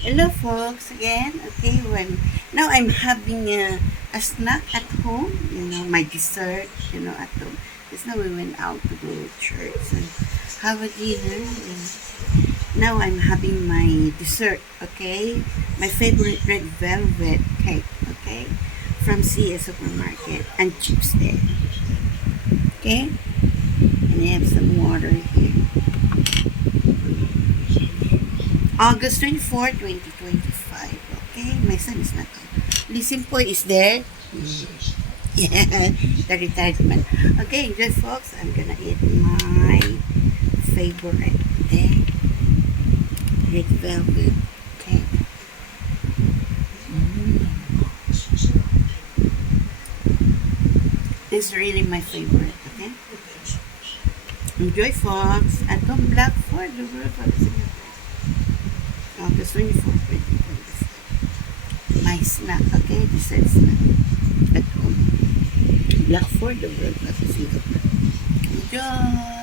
Hello folks again. Okay, when now I'm having a snack at home, my dessert, at home. Because now we went out to go to church and have a dinner. And now I'm having my dessert, okay? My favorite red velvet cake, okay? From CS Supermarket and chips there. Okay? And I have some water here. August 24, 2025. Okay, my son is not home. Listen po is there. Yeah, the retirement. Okay, enjoy folks. I'm gonna eat my favorite okay? Red velvet cake. This is really my favorite, okay? Enjoy folks. Atong Black for the world August 24, 2025. My snack, okay? This is snack at home. Black for the world at Singapore. Enjoy!